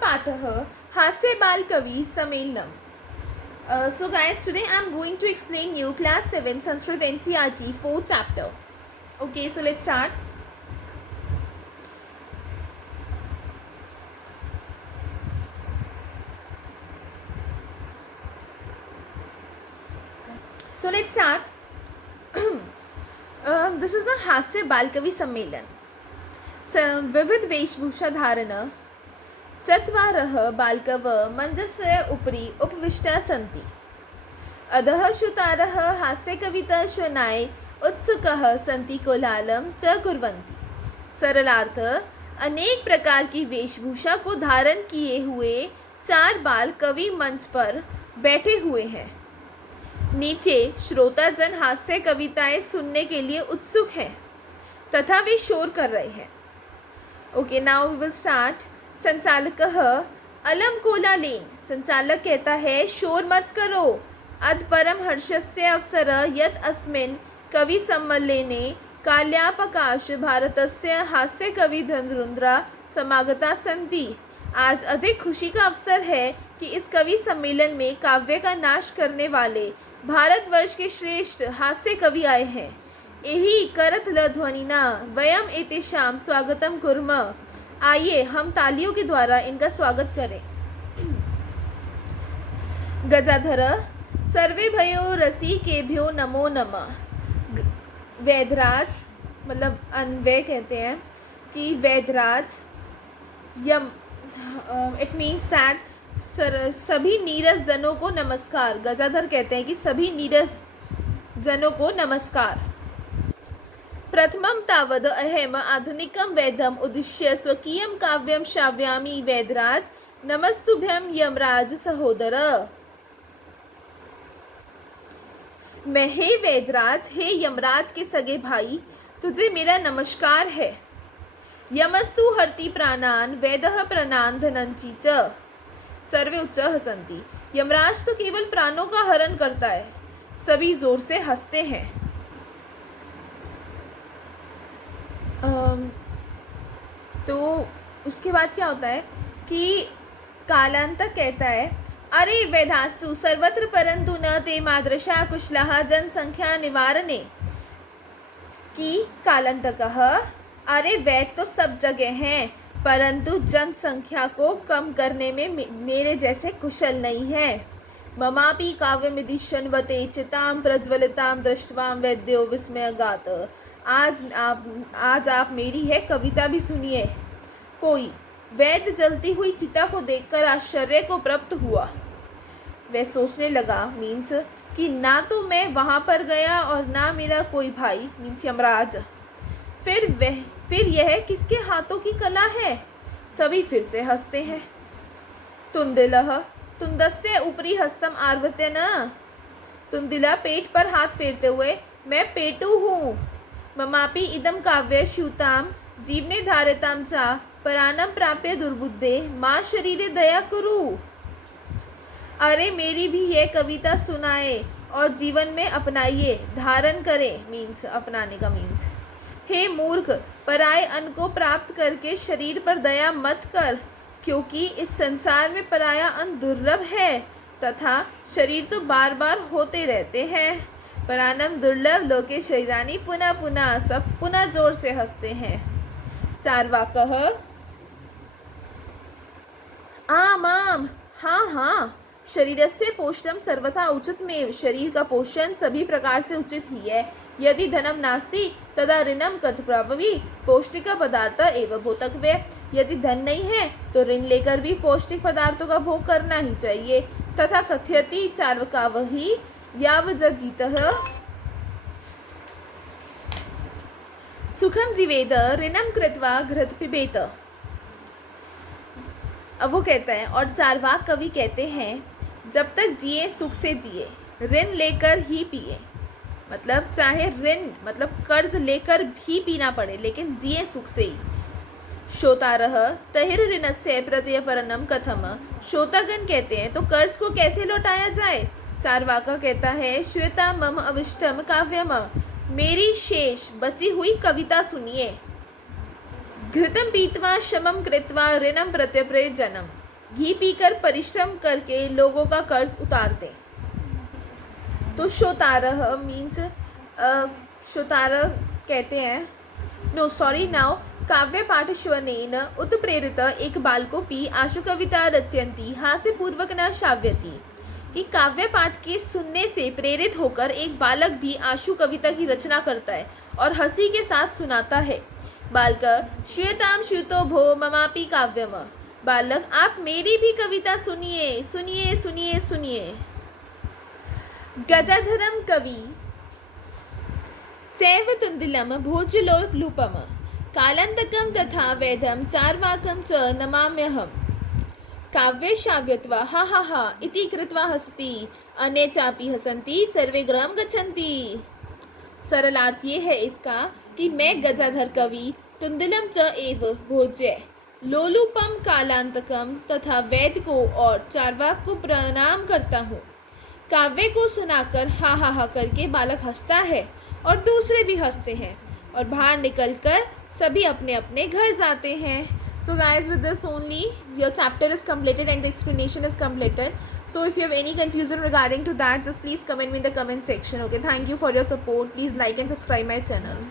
पाठः हास्य बाल कवि सम्मेलनम. So guys, today I am going to explain you class 7 Sanskrit NCERT 4th chapter. Okay, so let's start. This is the हास्य बाल कवि सम्मेलन. विविध वेशभूषा धारण चत्वारः बालकव मंजस्य उपरि उपविष्टा सन्ति. अधः श्रोतारः हास्यकविता श्रवणाय उत्सुकः सन्ति, कोलाहलं च कुर्वन्ति. सरलार्थ, अनेक प्रकार की वेशभूषा को धारण किए हुए 4 बाल कवि मंच पर बैठे हुए हैं. नीचे श्रोताजन हास्य कविताएं सुनने के लिए उत्सुक हैं तथा वे शोर कर रहे हैं. Okay, now we will start. संचालकः अलम कोलाहलेन. संचालक कहता है शोर मत करो. अद् परम हर्षस्य अवसर यत् अस्मिन् कवि सम्मेलने काल्यापकाश भारतस्य हास्य कवि धुरंधरा समागता सन्ति. आज अधिक खुशी का अवसर है कि इस कवि सम्मेलन में काव्य का नाश करने वाले भारतवर्ष के श्रेष्ठ हास्य कवि आए हैं. एहि करतलध्वनिना वयम एतेषां स्वागतम कुर्मः. आइए हम तालियों के द्वारा इनका स्वागत करें. गजाधर सर्वे भयो रसिकेभ्यो नमो नमः. वैधराज मतलब अन्वय कहते हैं कि वैधराज यम इट मीन्स दैट सभी नीरस जनों को नमस्कार. गजाधर कहते हैं कि सभी नीरस जनों को नमस्कार. प्रथमं तावद् अहम आधुनिकं वैद्यम उद्दिश्य स्वकीयं काव्यं श्रावयामि. वैधराज नमस्तुभ्यं यमराज सहोदर. मैं हे वैधराज, हे यमराज के सगे भाई, तुझे मेरा नमस्कार है. यमस्तु हरति प्राणान वैदः प्राणान धनंची च. सर्वे उच्च हसंती. यमराज तो केवल प्राणों का हरण करता है. सभी जोर से हंसते हैं. तो उसके बाद क्या होता है कि कालांतक कहता है अरे वैधास्तु सर्वत्र परंतु न ते मादृशा कुशलाः जनसंख्या निवारणे. कि कालांतकः अरे वैद तो सब जगह हैं परंतु जनसंख्या को कम करने में मेरे जैसे कुशल नहीं है. ममापि काव्यमिति शन्वते चितां प्रज्वलितां दृष्ट्वा वैद्यो विस्मयागात्. आज आप मेरी है कविता भी सुनिए. कोई वैद्य जलती हुई चिता को देखकर आश्चर्य को प्राप्त हुआ. वह सोचने लगा मीन्स कि ना तो मैं वहाँ पर गया और ना मेरा कोई भाई मीन्स यमराज. फिर यह किसके हाथों की कला है. सभी फिर से हंसते हैं. तुंदिलः तुंदस्य ऊपरी हस्तम आर्वत्य न. तुंदिला पेट पर हाथ फेरते हुए मैं पेटू हूँ. ममापि इदम काव्य श्यूताम जीवने धारिताम चा परानम प्राप्य दुर्बुद्धे माँ शरीरे दया कुरु. अरे मेरी भी यह कविता सुनाए और जीवन में अपनाइए. धारण करें मीन्स अपनाने का मीन्स. हे मूर्ख, पराये अन्न को प्राप्त करके शरीर पर दया मत कर, क्योंकि इस संसार में पराया अन्न दुर्लभ है तथा शरीर तो बार बार होते रहते हैं. परानम दुर्लभ लोके शरीरानी पुनः पुनः. सब पुनः जोर से हंसते हैं. चार्वाकः आम आम हाँ हाँ. शरीरस्य पोषणम सर्वथा उचितमेव. शरीर का पोषण सभी प्रकार से उचित ही है. यदि धनम नास्ति तदा ऋणम कथ प्राप्यति. पौष्टिक पदार्थ एव भोक्तव्य. यदि धन नहीं है तो ऋण लेकर भी पौष्टिक पदार्थों का भोग करना ही चाहिए. तथा कथयति चार्वाकः यावज्जीतः सुखम जीवेत ऋणम कृत्वा घृत पिबेत. अब वो कहता है और चार्वाक कवि कहते हैं जब तक जिए सुख से जिए, ऋण लेकर ही पिए. मतलब चाहे ऋण मतलब कर्ज लेकर भी पीना पड़े लेकिन जिए सुख से ही. श्रोतारः तहिर ऋणस्य प्रत्यर्पणम कथम. श्रोतागण कहते हैं तो कर्ज को कैसे लौटाया जाए. चार्वाका कहता है श्वेता मम अविष्टम काव्यम. मेरी शेष बची हुई कविता सुनिए. घृतम पीत्वा शमम कृत्वा ऋणम प्रत्यर्पये जनम. घी पीकर परिश्रम करके लोगों का कर्ज उतार दें। तो शोतारह मीन्स शोतारह कहते हैं नाउ काव्य पाठश्वनेन उत्प्रेरित एक बालकोपी आशु कविता रचयन्ति हास्यपूर्वक न श्राव्यति। कि काव्य पाठ के सुनने से प्रेरित होकर एक बालक भी आशु कविता की रचना करता है और हंसी के साथ सुनाता है। बालक श्रूयताम श्रुतो भो ममापि काव्यम। बालक आप मेरी भी कविता सुनिए सुनिए सुनिए सुनिए। गजाधरम कवि चैव तुंदिलम भोजलोलुपम कालांतकम तथा वेदम चार्वाकम च नमाम्यहम्। काव्ये श्राव्यत्वा हा हा हा इति कृत्वा हसति अन्ये चापि हसन्ति सर्वे गृहं गच्छन्ति। सरलार्थ ये है इसका कि मैं गजाधर कवि तुंदिलम च एव भोज्य लोलुपम कालांतकम तथा वेद को और चार्वाक को प्रणाम करता हूँ। काव्य को सुनाकर हा हा करके बालक हंसता है और दूसरे भी हंसते हैं और बाहर निकलकर सभी अपने अपने घर जाते हैं। So guys, with this only your chapter is completed and the explanation is completed. So if you have any confusion regarding to that, just please comment me in the comment section. Okay, thank you for your support. Please like and subscribe my channel.